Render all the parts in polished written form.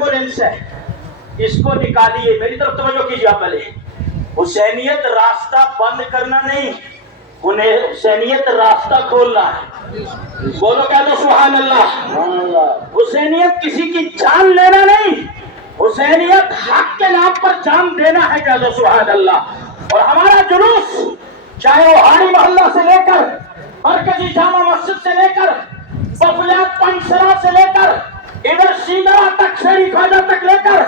Ambulance ہے، اس کو نکالیے. میری طرف توجہ کیجیے آپ پہلے. حسینیت راستہ بند کرنا نہیں، انہیں حسینیت راستہ کھولنا ہے. بولو کہہ دو سبحان اللہ. حسینیت کسی کی جان لینا نہیں، حسینیت حق کے نام پر جان دینا ہے. کہہ دو سبحان اللہ. اور ہمارا جلوس چاہے وہ ہاڑی محلہ سے لے کر مرکزی جامع مسجد سے لے کر بفلیات پنسرا سے لے کر ادھر سیدرا تک شیری خواجہ تک لے کر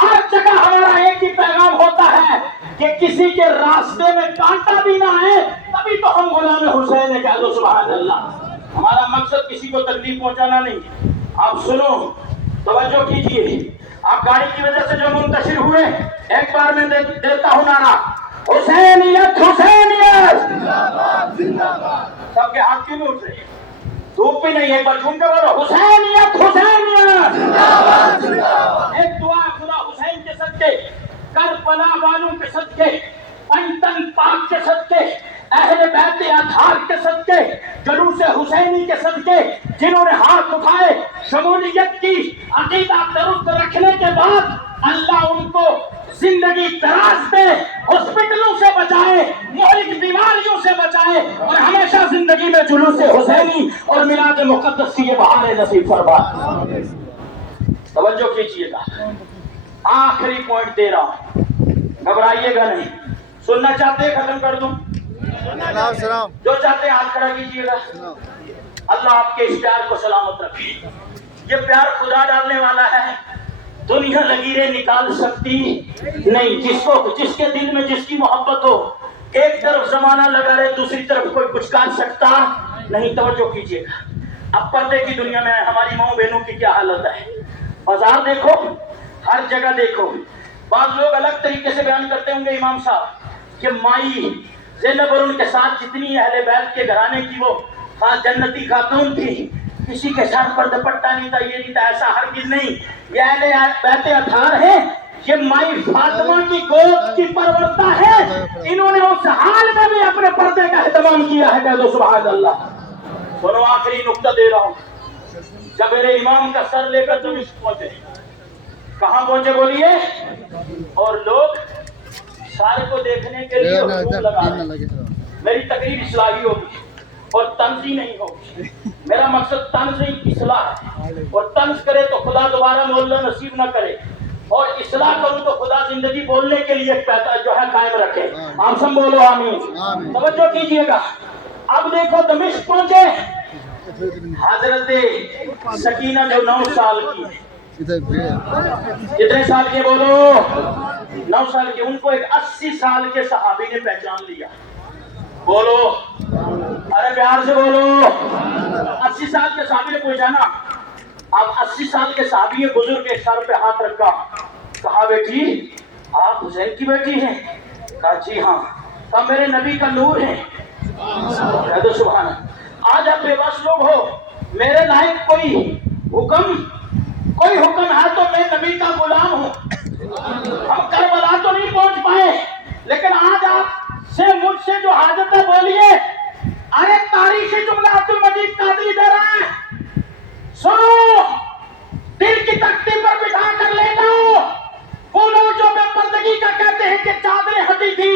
ہر جگہ ہمارا ایک ہی پیغام ہوتا ہے کہ کسی کے راستے میں کانٹا بھی نہ آئے، تبھی تو ہم غلام حسین ہیں. کہہ دو سبحان اللہ. ہمارا مقصد کسی کو تکلیف پہنچانا نہیں. آپ سنو، توجہ کیجیے. آپ گاڑی کی وجہ سے جو منتشر ہوئے، ایک بار میں دیتا ہوں نعرہ، حسینیت حسینیت. سب کے ہاتھ کیوں نہیں اٹھ رہے؟ دھوپ بھی نہیں ہے، ایک بار جھوم کے بولو حسینیت حسینیت. ایک دعا خدا حسین کے صدقے، کربلا والوں کے صدقے، پنجتن پاک کے صدقے، اہل بیت اطہار کے صدقے، جلوس حسینی کے صدقے، جنہوں نے ہاتھ اٹھائے شمولیت کی عقیدہ درست رکھنے کے بعد اللہ ان کو زندگی دراز دے، ہاسپٹلوں سے بچائے، مہلک بیماریوں سے بچائے، اور ہمیشہ زندگی میں جلوس حسینی اور میلاد مقدس کی یہ بہاریں نصیب فرمائے. توجہ کیجیے گا، آخری پوائنٹ دے رہا ہوں، گھبرائیے گا نہیں. سننا چاہتے ہیں ختم کر دوں؟ جو چاہتے ہیں ہاتھ کھڑا کیجیے گا. اللہ آپ کے اس پیار کو سلامت رکھے. یہ پیار خدا ڈالنے والا ہے، دنیا لگیریں نکال سکتی نہیں. جس کے دل میں جس کی محبت ہو، ایک طرف زمانہ لگا رہے دوسری طرف کوئی کچھ کر سکتا نہیں. توجہ کیجیے گا. اب پردے کی دنیا میں ہماری ماؤں بہنوں کی کیا حالت ہے. بازار دیکھو، ہر جگہ دیکھو. بعض لوگ الگ طریقے سے بیان کرتے ہوں گے امام صاحب کہ مائی زینب اور ان کے ساتھ جتنی اہل بیت کے گھرانے کی وہ خاص جنتی خاتون تھی، کسی کے ساتھ پر دوپٹہ نہیں تھا، یہ نہیں تھا. ایسا ہرگز نہیں. یہ اہل بیت اطہار ہے، یہ مائی فاطمہ کی گود کی پروردہ ہے. انہوں نے اس حال میں بھی اپنے پردے کا اہتمام کیا ہے. کہہ دو سبحان اللہ. سنو، آخری نقطہ دے رہا ہوں. جب میرے امام کا سر لے کر دمشق پہنچے، کہاں پہنچے بولیے؟ اور لوگ سارے کو دیکھنے کے لیے ہجوم لگا رہے. میری تقریر اصلاحی ہوگی اور طنزی نہیں ہوگی. میرا مقصد طنز نہیں، اصلاح ہے. اور طنز کرے تو خدا دوبارہ مولا نصیب نہ کرے، اور اصلاح کروں تو خدا زندگی بولنے کے لیے جو ہے قائم رکھے. آپ سب بولو آمین. توجہ کیجیے گا. اب دیکھو دمشق پہنچے، حضرت سکینہ جو 9 سال کی، کتنے سال کے بولو؟ 9 سال کے. ان کو ایک 80 سال کے صحابی نے پہچان لیا. بولو، ارے پیار سے بولو. 80 سال کے صحابی نے پہچانا. اب 80 سال کے صحابی بزرگ کے سر پہ ہاتھ رکھا، کہا بیٹی آپ حسین کی بیٹی ہیں؟ کہا جی ہاں. کہا میرے نبی کا نور ہے. کہہ دو سبحان اللہ. آج آپ بے بس لوگ ہو، میرے لائق کوئی حکم ہے تو میں نبی کا غلام ہوں. ہم کربلا تو نہیں پہنچ پائے، لیکن آج آپ سے مجھ سے جو حاجت ہے بولیے. ارے تاریخی جملہ عبد المجید قادری دے رہا ہے، سنو. دل کی تختی پر بٹھا کر لے جاؤ وہ لوگ جو بے پردگی کا کہتے ہیں کہ چادریں ہٹی تھی.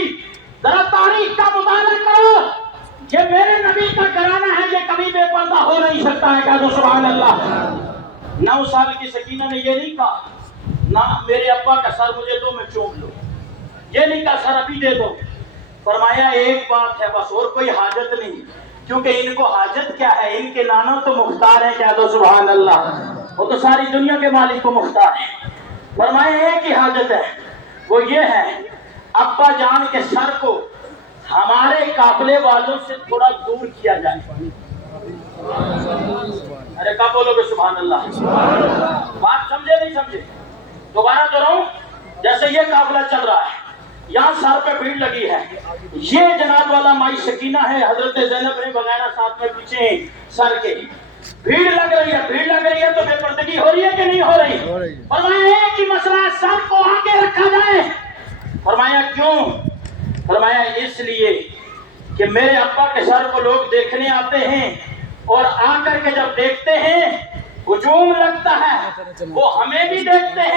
ذرا تاریخ کا مطالعہ کرو. یہ میرے نبی کا گھرانہ ہے، یہ کبھی بے پردہ ہو نہیں سکتا ہے. کہہ دو سبحان اللہ. 9 سال کی سکینہ نے یہ نہیں کہا نہ میرے ابا کا سر مجھے دو میں چوم لو، یہ نہیں کہا سر ابھی دے دو. فرمایا ایک بات ہے بس، اور کوئی حاجت نہیں، کیونکہ ان کو حاجت کیا ہے؟ ان کے نانا تو مختار ہیں. کہہ دو سبحان اللہ. وہ تو ساری دنیا کے مالک کو مختار ہے. فرمایا ایک ہی حاجت ہے، وہ یہ ہے ابا جان کے سر کو ہمارے قافلے والوں سے تھوڑا دور کیا جائے. ارے کیا بولو گے سبحان اللہ؟ بات سمجھے نہیں سمجھے؟ دوبارہ دہراؤں. جیسے یہ قافلہ چل رہا ہے، یہاں سر پہ بھیڑ لگی ہے. یہ جناب والا مائی سکینہ ہے، حضرت زینب نے وغیرہ ساتھ میں پیچھے سر کے. بھیڑ لگ رہی ہے تو بے پردگی ہو رہی ہے کہ نہیں ہو رہی؟ فرمایا ایک ہی مسئلہ ہے، سر کو آگے رکھا جائے. فرمایا کیوں؟ فرمایا اس لیے کہ میرے ابا کے سر کو لوگ دیکھنے آتے ہیں، اور آ کر کے جب دیکھتے ہیں ہجوم لگتا ہے، وہ ہمیں بھی دیکھتے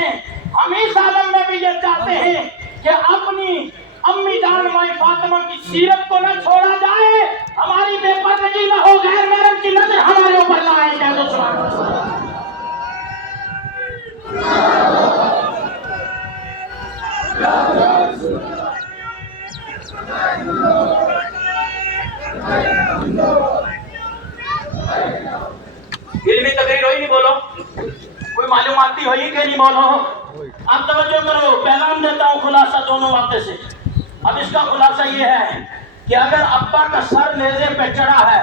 سیرت کو نہ چھوڑا جائے، ہماری بے پردگی نہ ہو، غیر محرم کی نظر ہمارے اوپر نہ آئے. کہہ دو سبحان اللہ. علمی تقریر ہوئی نہیں بولو، کوئی معلوماتی ہوئی کہ نہیں بولو. اب توجہ کرو، پیغام دیتا ہوں خلاصہ دونوں واقعے سے. اب اس کا خلاصہ یہ ہے کہ اگر ابا کا سر نیزے پہ چڑھا ہے،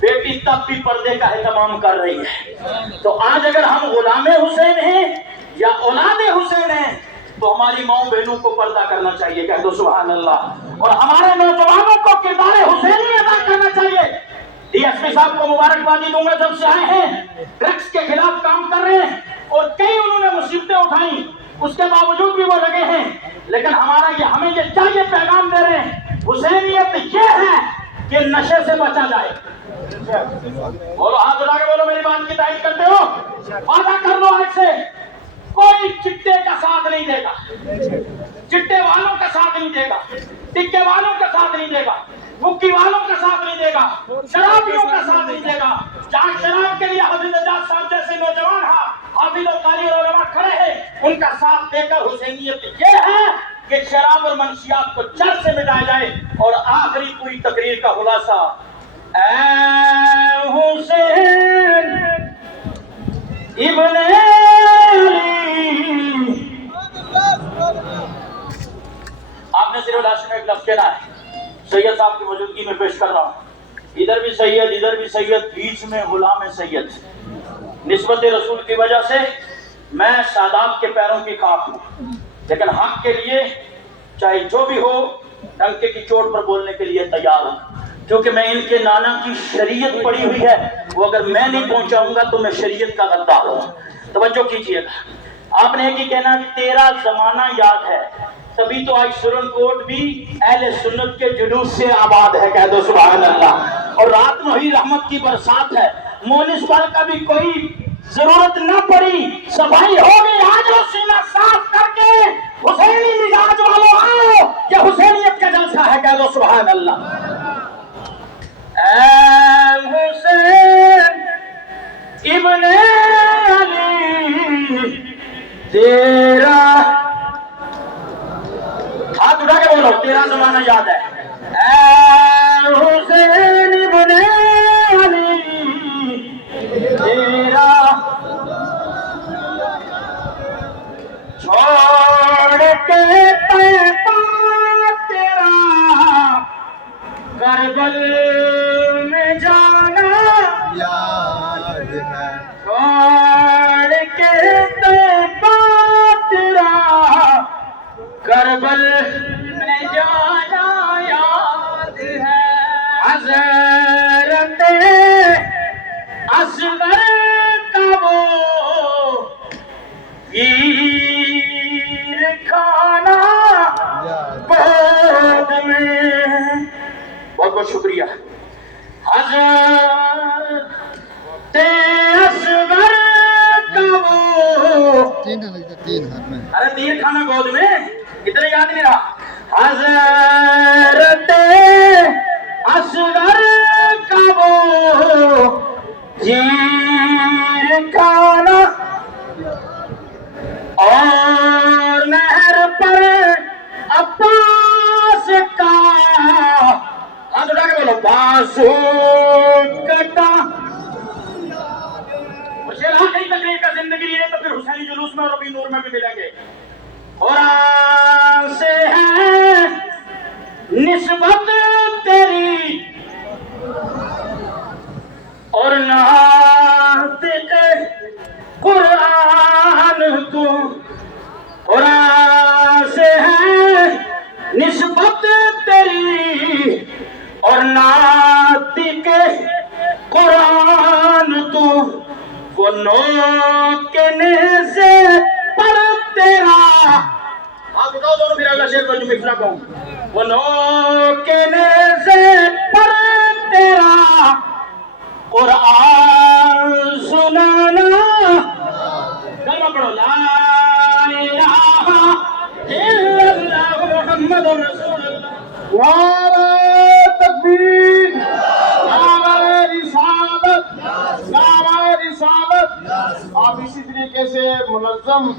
بیٹی تب بھی پردے کا اہتمام کر رہی ہے. تو آج اگر ہم غلام حسین ہیں یا اولاد حسین ہیں تو ہماری ماؤں بہنوں کو پردہ کرنا چاہیے. کہہ دو سبحان اللہ. اور ہمارے نوجوانوں کو کردار حسینی ادا کرنا چاہیے. ڈی ایس پی صاحب کو مبارکبادی دوں گا، جب سے آئے ہیں ڈرگس کے خلاف کام کر رہے ہیں اور کئی انہوں نے مصیبتیں اٹھائیں، اس کے باوجود بھی وہ لگے ہیں. لیکن ہمیں یہ چاہیے، پیغام دے رہے ہیں، حسینیت یہ ہے کہ نشے سے بچا جائے. بولو، ہاتھ اٹھا کے بولو میری بات کی تائید کرتے ہو. وعدہ کر لو آج سے کوئی چٹے کا ساتھ نہیں دے گا، چٹے والوں کا ساتھ نہیں دے گا، ٹکے والوں کا ساتھ نہیں دے گا، مکی والوں کا ساتھ نہیں دے گا، شرابیوں کا ساتھ نہیں دے گا. جہاں شراب کے لیے حافظ اعجاز صاحب جیسے نوجوان حافظ و قاری اور علماء کھڑے ہیں، ان کا ساتھ دے کر حسینیت یہ ہے کہ شراب اور منشیات کو جڑ سے مٹایا جائے. اور آخری پوری تقریر کا خلاصہ، اے حسین ابن علی. آپ نے صرف لاسٹ میں ایک لفظ کہنا ہے، سید صاحب کی موجودگی میں پیش کر رہا ہوں. ادھر بھی سید، ادھر بھی سید، بیچ میں غلام سید. نسبت رسول کی وجہ سے میں سادات کے پیروں کی خاک ہوں، لیکن حق کے لیے چاہے جو بھی ہو ڈنکے کی چوٹ پر بولنے کے لیے تیار ہوں. کیونکہ میں ان کے نانا کی شریعت پڑی ہوئی ہے، وہ اگر میں نہیں پہنچاؤں گا تو میں شریعت کا غدار ہوں. توجہ کیجئے گا. آپ نے ایک ہی کہنا، تیرا زمانہ یاد ہے. تبھی تو آج سرن کوٹ بھی اہل سنت کے جلوس سے آباد ہے. کہہ دو سبحان اللہ. اور رات میں ہوئی رحمت کی برسات ہے. میونسپل کا بھی کوئی ضرورت نہ پڑی، صفائی ہو گئی. آج وہ سینہ صاف کر کے حسینی مزاج والوں آؤ، یہ حسینیت کا جلسہ ہے. کہہ دو سبحان اللہ. اے حسین ابن علی تیرا، ہاتھ اٹھا کے بولو، تیرا زمانہ یاد ہے. اے حسین ابن علی تیرا چھوڑ کے طیبہ تیرا کربل میں جانا یاد ہے. چھوڑ کے طیبہ تیرا کربل میں جانا یاد ہے. حضرت اصغر کا وہ پیر کھانا گود میں. بہت بہت شکریہ. حضرت اصغر کا وہ تین ہاتھ میں. ارے تیر کھانا گود میں، اتنا یاد نہیں رہا. حضرت اصغر کا وہ تیر کھانا اور نہر پر عباس کا، ہاتھ اٹھا کے بولو، بازو کٹا. کئی تقریر کا زندگی ہے تو پھر حسینی جلوس میں اور ربیع نور میں بھی ملیں گے. قرآن سے ہے نسبت تیری اور ناطق قرآن تو. قرآن سے ہے نسبت تیری اور ناطق قرآن تو. وہ نوک نیزے پر تیرا، آپ اٹھاؤ دونوں پھر اگلا شعر کو جو مفرا کہوں. وہ نوک نیزے پر تیرا قرآن سنانا. کلمہ پڑھو، لا الہ الا اللہ محمد رسول اللہ. آپ اسی طریقے سے منظم